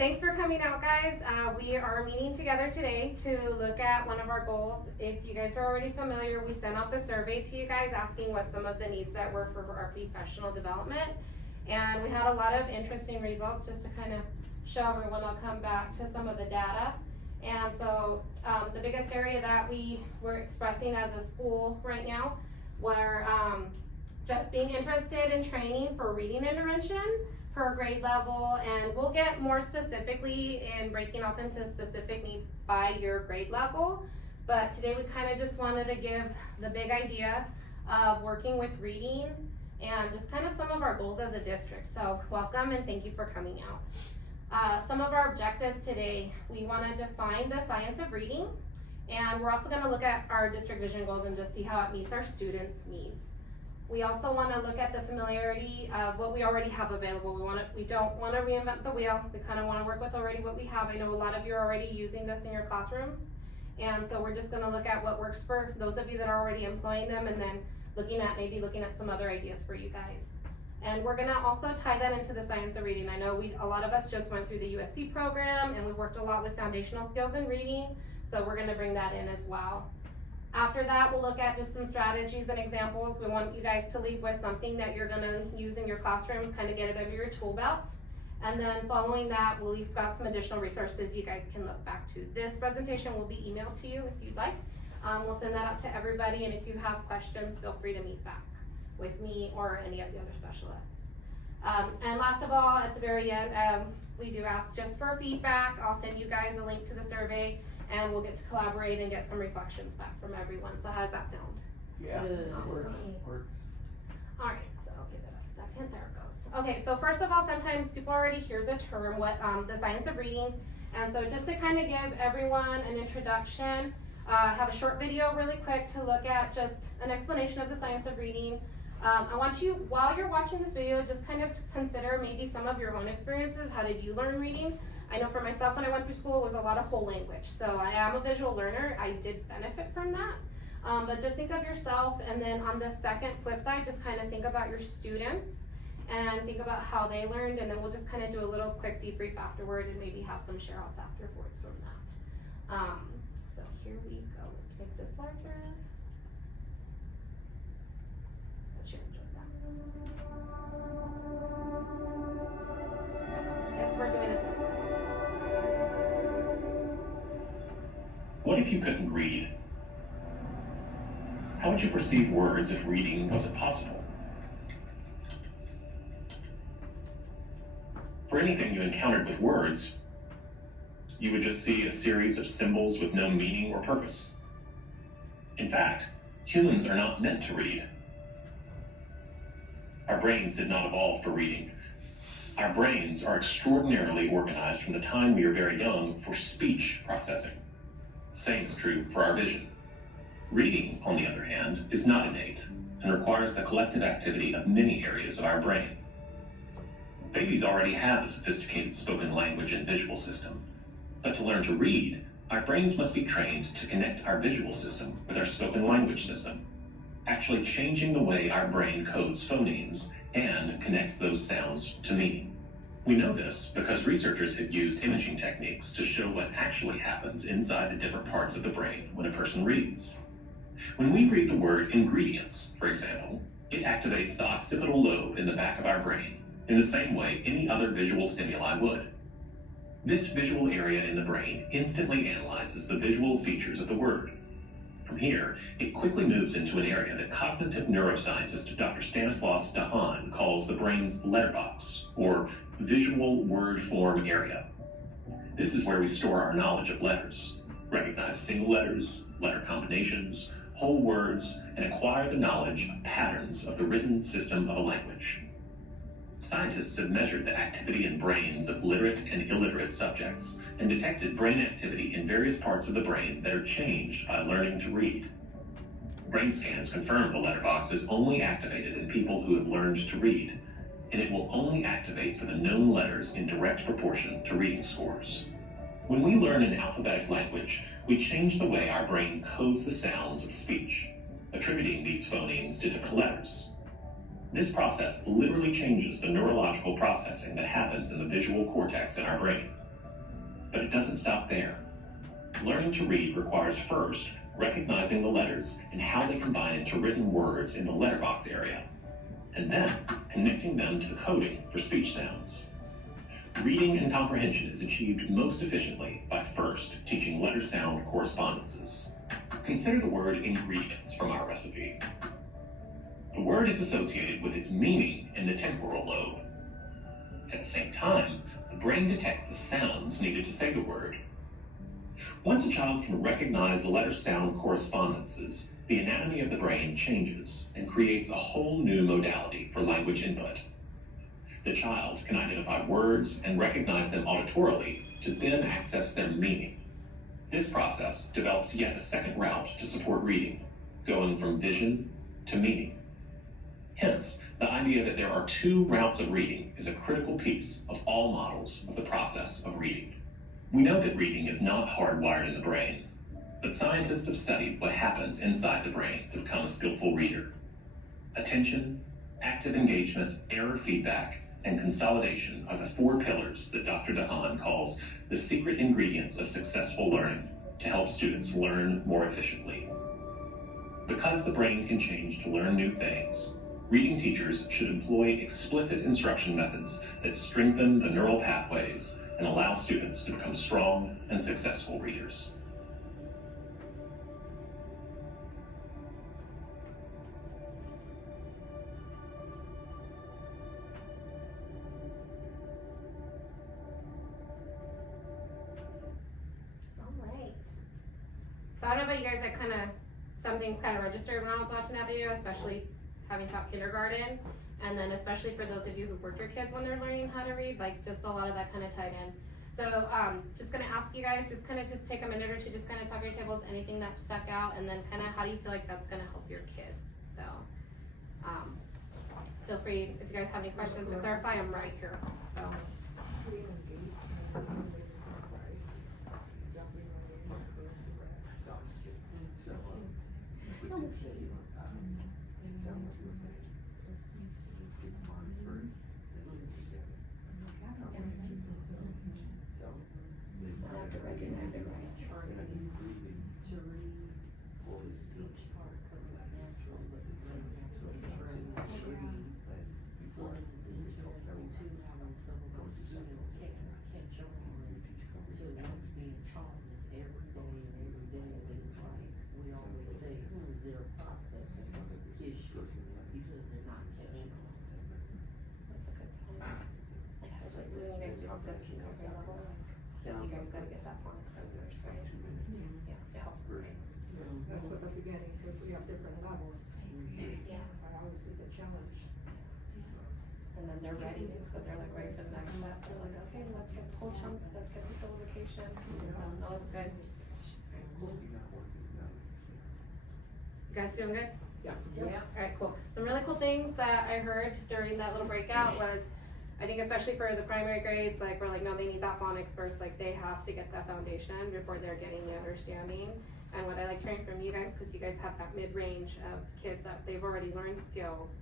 thanks for coming out, guys. We are meeting together today to look at one of our goals. If you guys are already familiar, we sent out the survey to you guys asking what some of the needs that were for our professional development. And we had a lot of interesting results. Just to kind of show everyone, I'll come back to some of the data. And so the biggest area that we were expressing as a school right now were just being interested in training for reading intervention per grade level, and we'll get more specifically in breaking off into specific needs by your grade level. But today we kind of just wanted to give the big idea of working with reading and just kind of some of our goals as a district. So welcome and thank you for coming out. Some of our objectives today, we want to define the science of reading, and we're also going to look at our district vision goals and just see how it meets our students' needs. We also want to look at the familiarity of what we already have available. We don't want to reinvent the wheel. We kind of want to work with already what we have. I know a lot of you are already using this in your classrooms, and so we're just going to look at what works for those of you that are already employing them, and then looking at some other ideas for you guys. And we're going to also tie that into the science of reading. I know a lot of us just went through the USC program, and we worked a lot with foundational skills in reading, so we're going to bring that in as well. After that, we'll look at just some strategies and examples. We want you guys to leave with something that you're going to use in your classrooms, kind of get it under your tool belt. And then following that, we've got some additional resources you guys can look back to. This presentation will be emailed to you if you'd like. We'll send that out to everybody, and if you have questions, feel free to meet back with me or any of the other specialists. And last of all, at the very end, we do ask just for feedback. I'll send you guys a link to the survey, and we'll get to collaborate and get some reflections back from everyone. So how does that sound? Yeah, Awesome. works. All right, so I'll give it a second. There it goes. Okay, so first of all, sometimes people already hear the term, the science of reading. And so just to kind of give everyone an introduction, have a short video really quick to look at just an explanation of the science of reading. I want you, while you're watching this video, just kind of to consider maybe some of your own experiences. How did you learn reading? I know for myself, when I went through school, it was a lot of whole language. So I am a visual learner. I did benefit from that. But just think of yourself, and then on the second flip side, just kind of think about your students and think about how they learned, and then we'll just kind of do a little quick debrief afterward and maybe have some share outs afterwards from that. So here we go. Let's make this larger. Let's share that. Guess we're doing it this way. What if you couldn't read? How would you perceive words if reading wasn't possible? For anything you encountered with words, you would just see a series of symbols with no meaning or purpose. In fact, humans are not meant to read. Our brains did not evolve for reading. Our brains are extraordinarily organized from the time we are very young for speech processing. Same is true for our vision. Reading, on the other hand, is not innate and requires the collective activity of many areas of our brain. Babies already have a sophisticated spoken language and visual system, but to learn to read, our brains must be trained to connect our visual system with our spoken language system, actually changing the way our brain codes phonemes and connects those sounds to meaning. We know this because researchers have used imaging techniques to show what actually happens inside the different parts of the brain when a person reads. When we read the word ingredients, for example, it activates the occipital lobe in the back of our brain in the same way any other visual stimuli would. This visual area in the brain instantly analyzes the visual features of the word. From here, it quickly moves into an area that cognitive neuroscientist Dr. Stanislaus Dehaene calls the brain's letterbox, or visual word form area. This is where we store our knowledge of letters, recognize single letters, letter combinations, whole words, and acquire the knowledge of patterns of the written system of a language. Scientists have measured the activity in brains of literate and illiterate subjects and detected brain activity in various parts of the brain that are changed by learning to read. Brain scans confirm the letterbox is only activated in people who have learned to read, and it will only activate for the known letters in direct proportion to reading scores. When we learn an alphabetic language, we change the way our brain codes the sounds of speech, attributing these phonemes to different letters. This process literally changes the neurological processing that happens in the visual cortex in our brain. But it doesn't stop there. Learning to read requires first recognizing the letters and how they combine into written words in the letterbox area, and then connecting them to the coding for speech sounds. Reading and comprehension is achieved most efficiently by first teaching letter-sound correspondences. Consider the word ingredients from our recipe. The word is associated with its meaning in the temporal lobe. At the same time, the brain detects the sounds needed to say the word. Once a child can recognize letter-sound correspondences, the anatomy of the brain changes and creates a whole new modality for language input. The child can identify words and recognize them auditorily to then access their meaning. This process develops yet a second route to support reading, going from vision to meaning. Hence, the idea that there are two routes of reading is a critical piece of all models of the process of reading. We know that reading is not hardwired in the brain, but scientists have studied what happens inside the brain to become a skillful reader. Attention, active engagement, error feedback, and consolidation are the four pillars that Dr. DeHaan calls the secret ingredients of successful learning to help students learn more efficiently. Because the brain can change to learn new things, reading teachers should employ explicit instruction methods that strengthen the neural pathways and allow students to become strong and successful readers. So I don't know about you guys, some things kind of registered when I was watching that video, especially having taught kindergarten. And then especially for those of you who've worked with kids when they're learning how to read, just a lot of that kind of tied in. So just gonna ask you guys, just take a minute or two, just kind of talk your tables, anything that stuck out, and then kind of how do you feel like that's gonna help your kids? So feel free, if you guys have any questions to clarify, I'm right here, so. That's what the beginning, because we have different levels. Yeah. I always see the challenge. And then they're ready, so they're ready for the next step, they're okay, let's get the whole chunk, let's get the syllabication, no, that's good. You guys feeling good? Yes. Yeah, alright, cool. Some really cool things that I heard during that little breakout was, I think especially for the primary grades, we're no, they need that phonics first, they have to get that foundation before they're getting the understanding. And what I like hearing from you guys, because you guys have that mid-range of kids that they've already learned skills,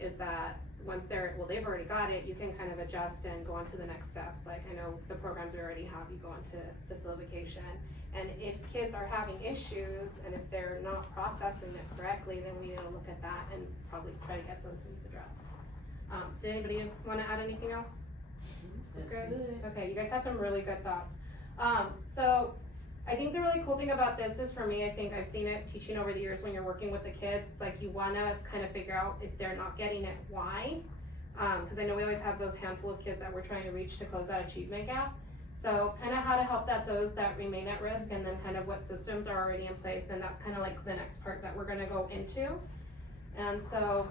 is that once they've already got it, you can kind of adjust and go on to the next steps. I know the programs we already have, you go into the syllabication. And if kids are having issues, and if they're not processing it correctly, then we need to look at that and probably try to get those needs addressed. Did anybody want to add anything else? Good. Okay, you guys had some really good thoughts. So I think the really cool thing about this is, for me, I think I've seen it teaching over the years when you're working with the kids, it's you wanna kind of figure out if they're not getting it, why. Cause I know we always have those handful of kids that we're trying to reach to close that achievement gap. So kind of how to help those that remain at risk, and then kind of what systems are already in place, and that's kind of the next part that we're gonna go into. And so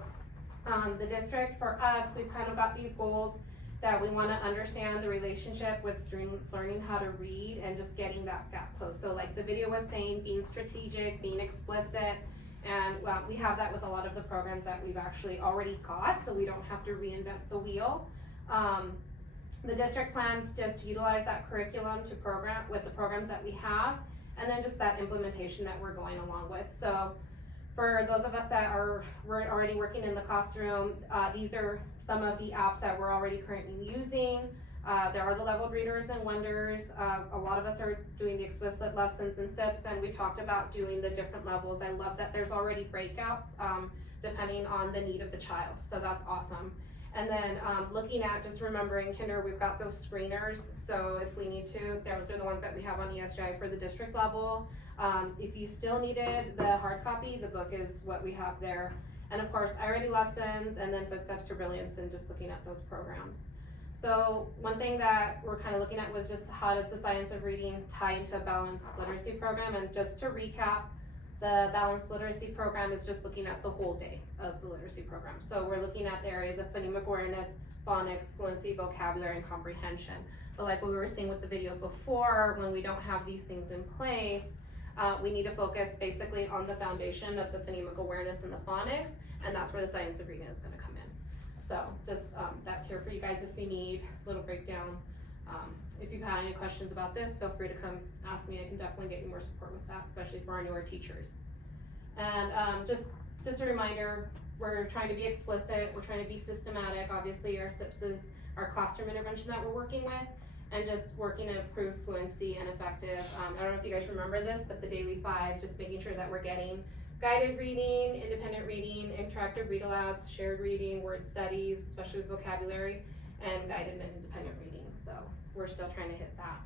the district, for us, we've kind of got these goals that we want to understand the relationship with students learning how to read and just getting that gap closed. So the video was saying, being strategic, being explicit, and we have that with a lot of the programs that we've actually already got, so we don't have to reinvent the wheel. The district plans just to utilize that curriculum to program with the programs that we have, and then just that implementation that we're going along with. So for those of us that we're already working in the classroom, these are some of the apps that we're already currently using. There are the leveled readers and wonders. A lot of us are doing the explicit lessons and SIPs, and we talked about doing the different levels. I love that there's already breakouts, depending on the need of the child, so that's awesome. And then looking at just remembering Kinder, we've got those screeners, so if we need to, those are the ones that we have on ESGI for the district level. If you still needed the hard copy, the book is what we have there. And of course, iReady lessons, and then Footsteps to Brilliance, and just looking at those programs. So one thing that we're kind of looking at was just how does the science of reading tie into a balanced literacy program? And just to recap, the balanced literacy program is just looking at the whole day of the literacy program. So we're looking at the areas of phonemic awareness, phonics, fluency, vocabulary, and comprehension. But like what we were seeing with the video before, when we don't have these things in place, we need to focus basically on the foundation of the phonemic awareness and the phonics, and that's where the science of reading is going to come in. So just that's here for you guys if you need a little breakdown. If you've had any questions about this, feel free to come ask me. I can definitely get you more support with that, especially for our newer teachers. And just a reminder, we're trying to be explicit, we're trying to be systematic. Obviously our SIPS is our classroom intervention that we're working with, and just working to improve fluency and effective. I don't know if you guys remember this, but the Daily 5, just making sure that we're getting guided reading, independent reading, interactive read-alouds, shared reading, word studies, especially with vocabulary, and guided and independent reading. So we're still trying to hit that.